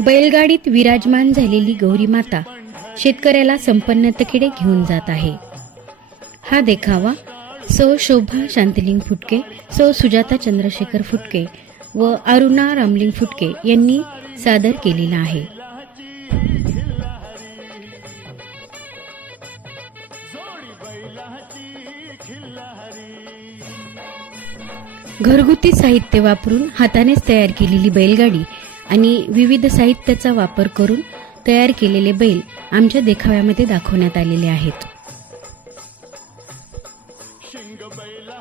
बैलगाडीत विराजमान झालेली गौरी माता शेतकऱ्याला संपन्नतेकडे घेऊन जात आहे। हा देखावा सौ शोभा शांतलिंग फुटके, सौ सुजाता चंद्रशेखर फुटके व अरुणा रामलिंग फुटके यांनी सादर केलेला आहे। घरगुती साहित्य वापरून हातानेच तयार केलेली बैलगाडी आणि विविध साहित्याचा वापर करून तयार केलेले बैल आमच्या देखाव्यामध्ये दाखवण्यात आलेले आहेत।